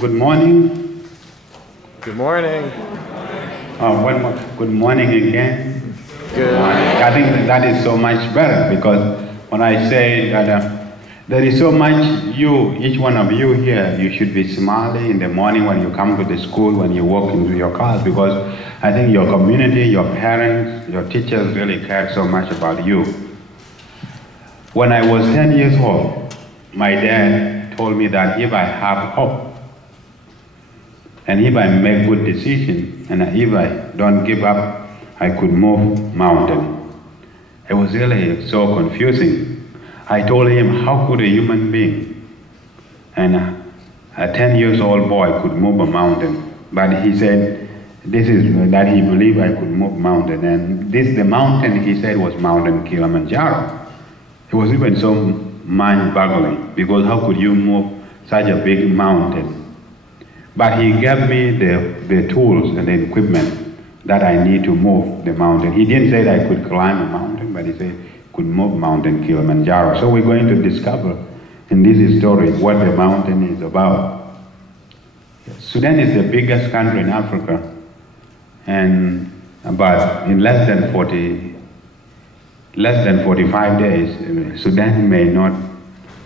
Good morning. Good morning. Good morning again. Good morning. I think that is so much better, because when I say that there is so much each one of you here, you should be smiling in the morning when you come to the school, when you walk into your class, because I think your community, your parents, your teachers really care so much about you. When I was 10 years old, my dad told me that if I have hope, and if I make good decisions, and if I don't give up, I could move mountain. It was really so confusing. I told him, how could a human being and a 10 years old boy could move a mountain? But he said, this is that he believed I could move mountain. And the mountain, he said, was Mountain Kilimanjaro. It was even so mind-boggling, because how could you move such a big mountain? But he gave me the tools and the equipment that I need to move the mountain. He didn't say that I could climb a mountain, but he said I could move Mountain Kilimanjaro. So we're going to discover in this story what the mountain is about. Sudan is the biggest country in Africa, and about in less than 45 days, Sudan may not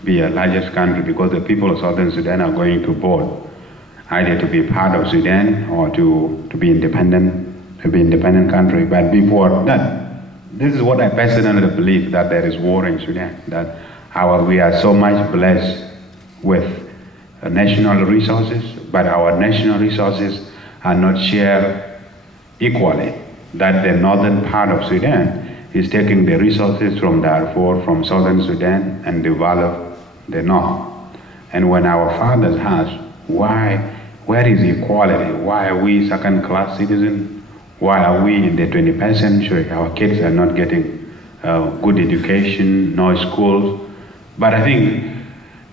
be a largest country, because the people of Southern Sudan are going to vote either to be part of Sudan or to be independent country. But before that, this is what I personally believe, that there is war in Sudan, that we are so much blessed with national resources, but our national resources are not shared equally, that the northern part of Sudan is taking the resources from Darfur, from Southern Sudan, and develop the north. And when our fathers asked, where is equality? Why are we second-class citizens? Why are we in the 21st century? Our kids are not getting good education, no schools. But I think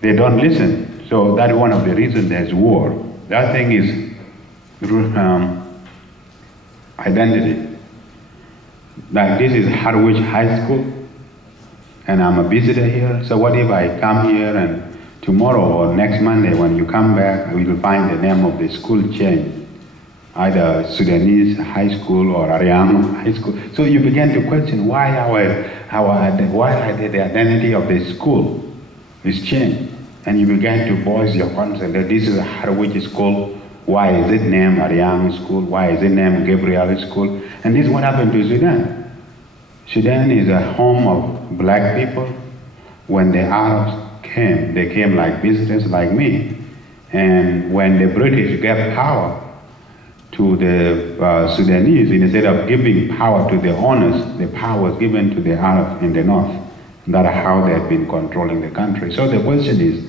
they don't listen. So that's one of the reasons there's war. The other thing is identity. Like, this is Harwich High School, and I'm a visitor here. So what if I come here and tomorrow or next Monday when you come back, we will find the name of the school changed, either Sudanese High School or Ariang High School. So you begin to question why the identity of the school is changed. And you began to voice your concern that this is a Harwich School. Why is it named Ariang School? Why is it named Gabriel School? And this is what happened to Sudan. Sudan is a home of black people. When the Arabs came, they came like visitors like me. And when the British gave power to the Sudanese, instead of giving power to the owners, the power was given to the Arabs in the north. That's how they have been controlling the country. So the question is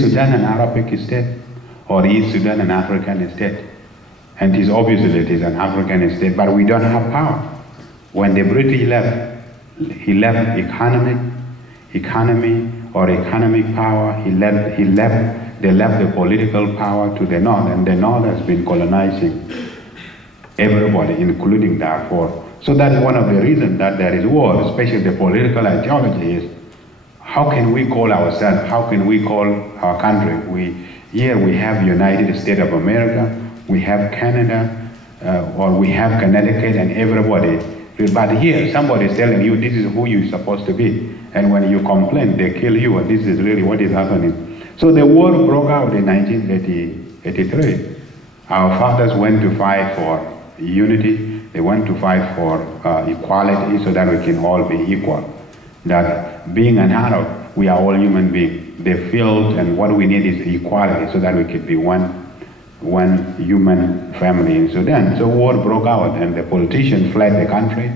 Sudan an Arabic state, or is Sudan an African state? And it is obviously it is an African state, but we don't have power. When the British left, he left economic power, they left the political power to the north, and the north has been colonizing everybody, including Darfur. So that's one of the reasons that there is war, especially the political ideology is, how can we call ourselves, how can we call our country? Here we have United States of America, we have Canada, or we have Connecticut, and everybody. But here, somebody is telling you this is who you're supposed to be. And when you complain, they kill you, and this is really what is happening. So the war broke out in 1983. Our fathers went to fight for unity. They went to fight for equality, so that we can all be equal. That being an Arab, we are all human beings. They feel, and what we need is equality, so that we can be one human family in Sudan. So war broke out, and the politicians fled the country.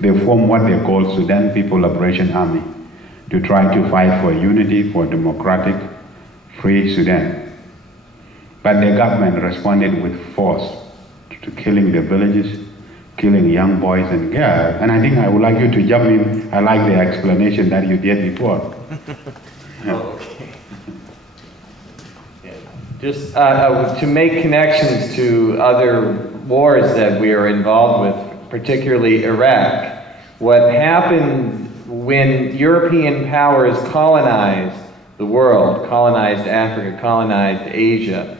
They formed what they call Sudan People Liberation Army to try to fight for unity, for democratic, free Sudan. But the government responded with force to killing the villages, killing young boys and girls. And I think I would like you to jump in. I like the explanation that you did before. Oh, okay. Just to make connections to other wars that we are involved with, particularly Iraq. What happened when European powers colonized the world, colonized Africa, colonized Asia,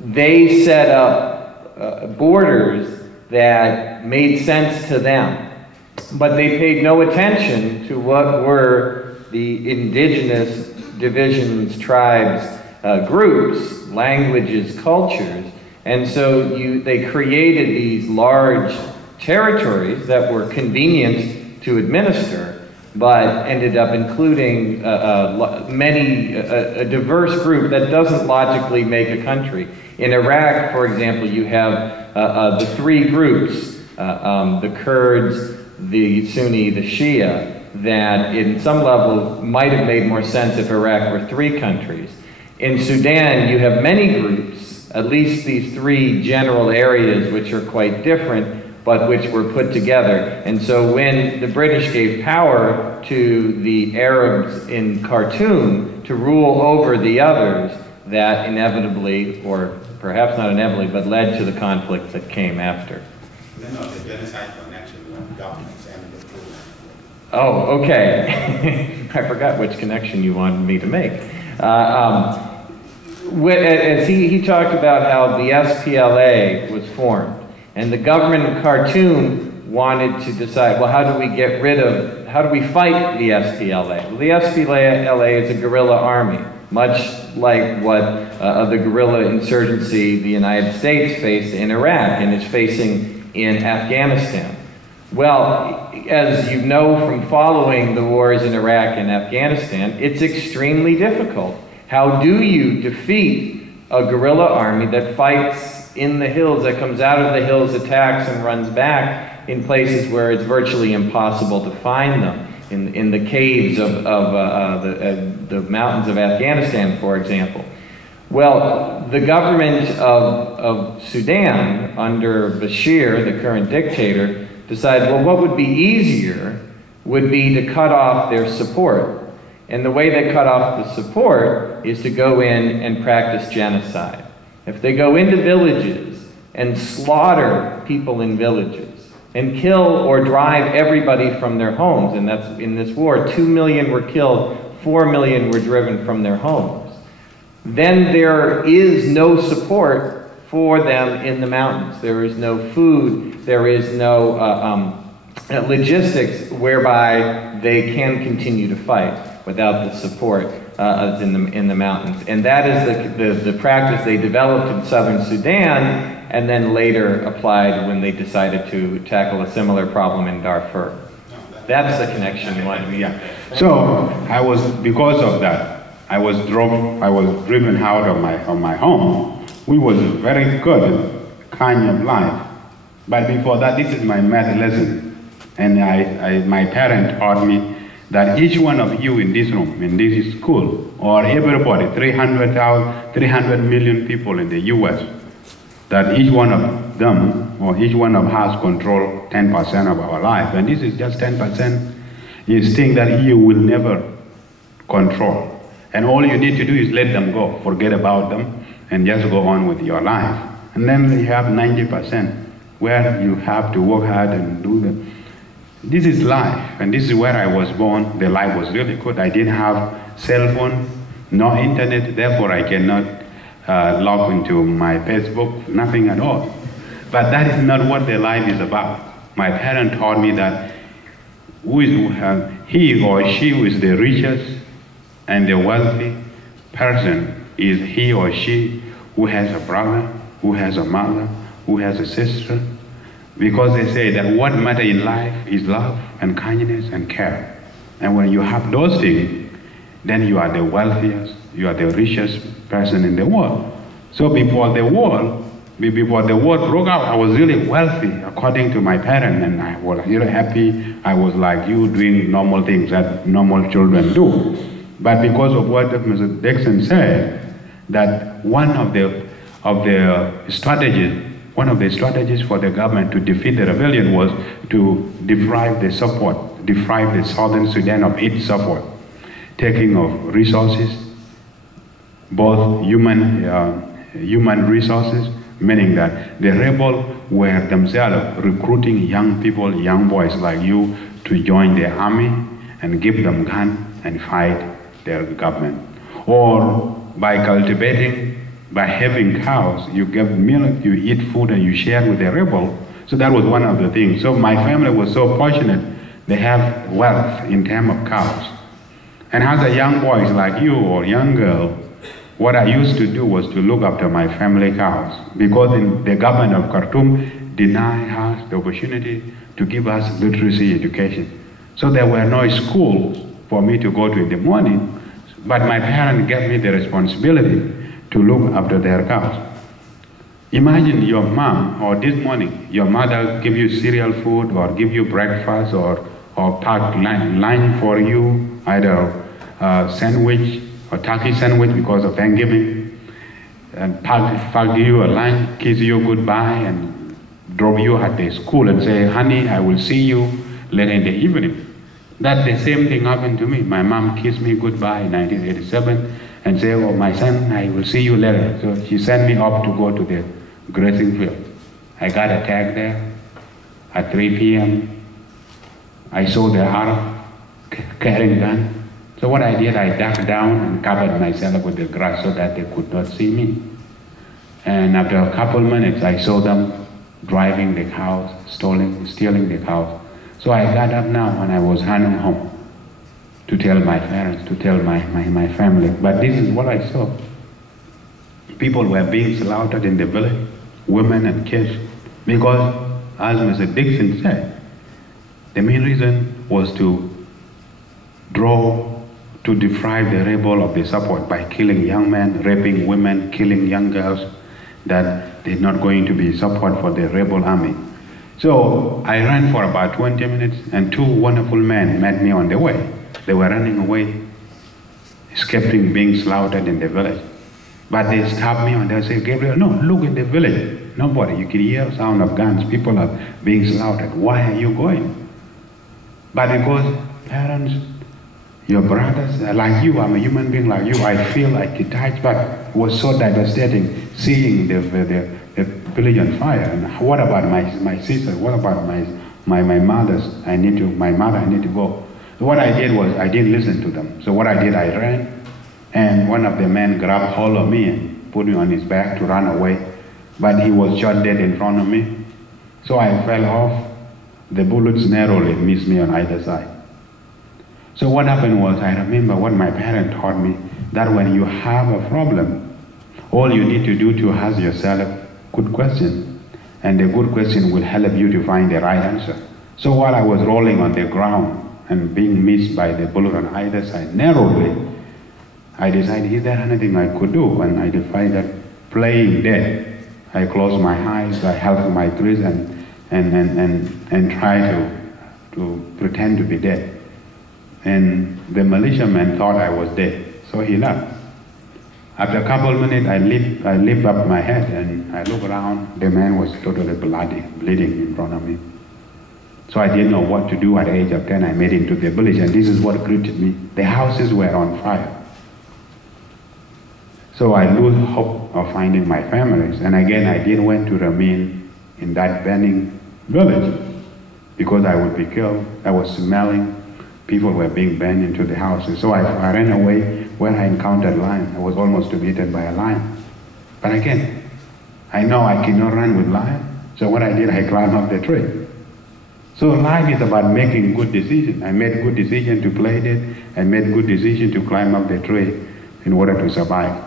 they set up borders that made sense to them, but they paid no attention to what were the indigenous divisions, tribes, groups, languages, cultures. And so they created these large territories that were convenient to administer, but ended up including a diverse group that doesn't logically make a country. In Iraq, for example, you have the three groups, the Kurds, the Sunni, the Shia, that in some level might have made more sense if Iraq were three countries. In Sudan, you have many groups, at least these three general areas which are quite different, but which were put together. And so when the British gave power to the Arabs in Khartoum to rule over the others, that inevitably, or perhaps not inevitably, but led to the conflict that came after. No, the genocide connection with governments and the coup. Oh, okay. I forgot which connection you wanted me to make. As he talked about how the SPLA was formed, and the government in Khartoum wanted to decide, well, how do we fight the SPLA? Well, the SPLA is a guerrilla army, much like what the guerrilla insurgency the United States faced in Iraq and is facing in Afghanistan. Well, as you know from following the wars in Iraq and Afghanistan, it's extremely difficult. How do you defeat a guerrilla army that fights in the hills, that comes out of the hills, attacks, and runs back in places where it's virtually impossible to find them? In the caves of the mountains of Afghanistan, for example. Well, the government of Sudan, under Bashir, the current dictator, decided, well, what would be easier would be to cut off their support. And the way they cut off the support is to go in and practice genocide. If they go into villages and slaughter people in villages and kill or drive everybody from their homes, and that's in this war, 2 million were killed, 4 million were driven from their homes, then there is no support for them in the mountains. There is no food, there is no logistics whereby they can continue to fight without the support in the mountains. And that is the practice they developed in southern Sudan and then later applied when they decided to tackle a similar problem in Darfur. That's the connection you wanted me to make. So because of that, I was driven out of my home. We was very good kind of life. But before that, this is my math lesson. And my parent taught me that each one of you in this room, in this school, or everybody, 300 million people in the US, that each one of them, or each one of us control 10% of our life. And this is just 10%. You think that you will never control. And all you need to do is let them go, forget about them, and just go on with your life. And then you have 90%, where you have to work hard and do them. This is life, and this is where I was born. The life was really good. I didn't have cell phone, no internet, therefore I cannot log into my Facebook, nothing at all. But that is not what the life is about. My parents taught me that he or she who is the richest and the wealthy person is he or she who has a brother, who has a mother, who has a sister. Because they say that what matters in life is love and kindness and care. And when you have those things, then you are the wealthiest, you are the richest person in the world. So before the war broke out, I was really wealthy according to my parents, and I was really happy. I was like you, doing normal things that normal children do. But because of what Mr. Dixon said, that one of the strategies for the government to defeat the rebellion was to deprive the southern Sudan of its support, taking of resources, both human resources, meaning that the rebels were themselves recruiting young people, young boys like you, to join the army and give them guns and fight their government. Or by cultivating by having cows, you give milk, you eat food, and you share with the rebel. So that was one of the things. So my family was so fortunate. They have wealth in terms of cows. And as a young boy like you or young girl, what I used to do was to look after my family cows, because the government of Khartoum denied us the opportunity to give us literacy education. So there were no schools for me to go to in the morning, but my parents gave me the responsibility to look after their cows. Imagine your mom, or this morning, your mother give you cereal food or give you breakfast or pack lunch for you, either sandwich or turkey sandwich because of Thanksgiving, and pack you a lunch, kiss you goodbye, and drop you at the school and say, honey, I will see you later in the evening. That the same thing happened to me. My mom kissed me goodbye in 1987 and said, oh, my son, I will see you later. So she sent me off to go to the grazing field. I got attacked there at 3 p.m. I saw the Arab carrying gun. So what I did, I ducked down and covered myself with the grass so that they could not see me. And after a couple minutes, I saw them driving the cows, stealing the cows. So I got up now and I was running home to tell my parents, to tell my family. But this is what I saw. People were being slaughtered in the village, women and kids, because, as Mr. Dixon said, the main reason was to deprive the rebel of the support by killing young men, raping women, killing young girls, that they're not going to be support for the rebel army. So I ran for about 20 minutes, and two wonderful men met me on the way. They were running away, escaping being slaughtered in the village. But they stopped me and they said, Gabriel, no, look in the village. Nobody, you can hear the sound of guns. People are being slaughtered. Why are you going? But because parents, your brothers, like you, I'm a human being like you, I feel like detached, but it was so devastating seeing the village on fire. And what about my sister? What about my mother's? I need to go. So what I did was, I didn't listen to them. So what I did, I ran, and one of the men grabbed hold of me and put me on his back to run away. But he was shot dead in front of me. So I fell off. The bullets narrowly missed me on either side. So what happened was, I remember what my parents taught me, that when you have a problem, all you need to do to ask yourself good question, and the good question will help you to find the right answer. So while I was rolling on the ground and being missed by the bullet on either side narrowly, I decided, is there anything I could do? And I decided playing dead. I closed my eyes, I held my breath and tried to pretend to be dead. And the militiaman thought I was dead, so he left. After a couple of minutes, I lift up my head and I look around. The man was totally bleeding in front of me. So I didn't know what to do. At the age of 10, I made it into the village, and this is what greeted me. The houses were on fire. So I lose hope of finding my families. And again, I didn't want to remain in that burning village because I would be killed. I was smelling. People were being burned into the houses. So I ran away. When I encountered a lion, I was almost to be eaten by a lion. But again, I know I cannot run with lion. So what I did, I climbed up the tree. So life is about making good decisions. I made good decision to play dead. I made good decision to climb up the tree in order to survive.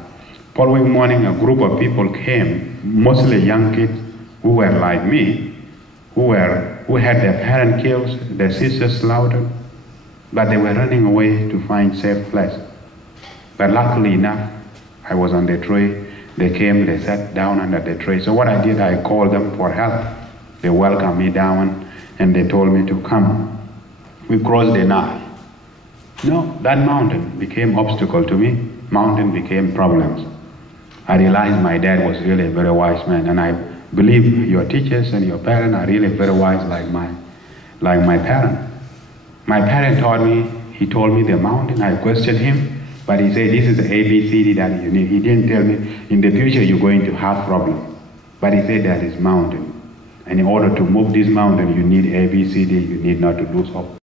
Following morning, a group of people came, mostly young kids who were like me, who had their parents killed, their sisters slaughtered, but they were running away to find safe place. But luckily enough, I was on the tree. They came, they sat down under the tree. So what I did, I called them for help. They welcomed me down and they told me to come. We crossed the Nile. No, that mountain became obstacle to me. Mountain became problems. I realized my dad was really a very wise man, and I believe your teachers and your parents are really very wise like my parents. My parent taught me, he told me the mountain, I questioned him, but he said this is the ABCD that you need. He didn't tell me, in the future you're going to have problems. But he said that is mountain. And in order to move this mountain, you need ABCD, you need not to lose hope.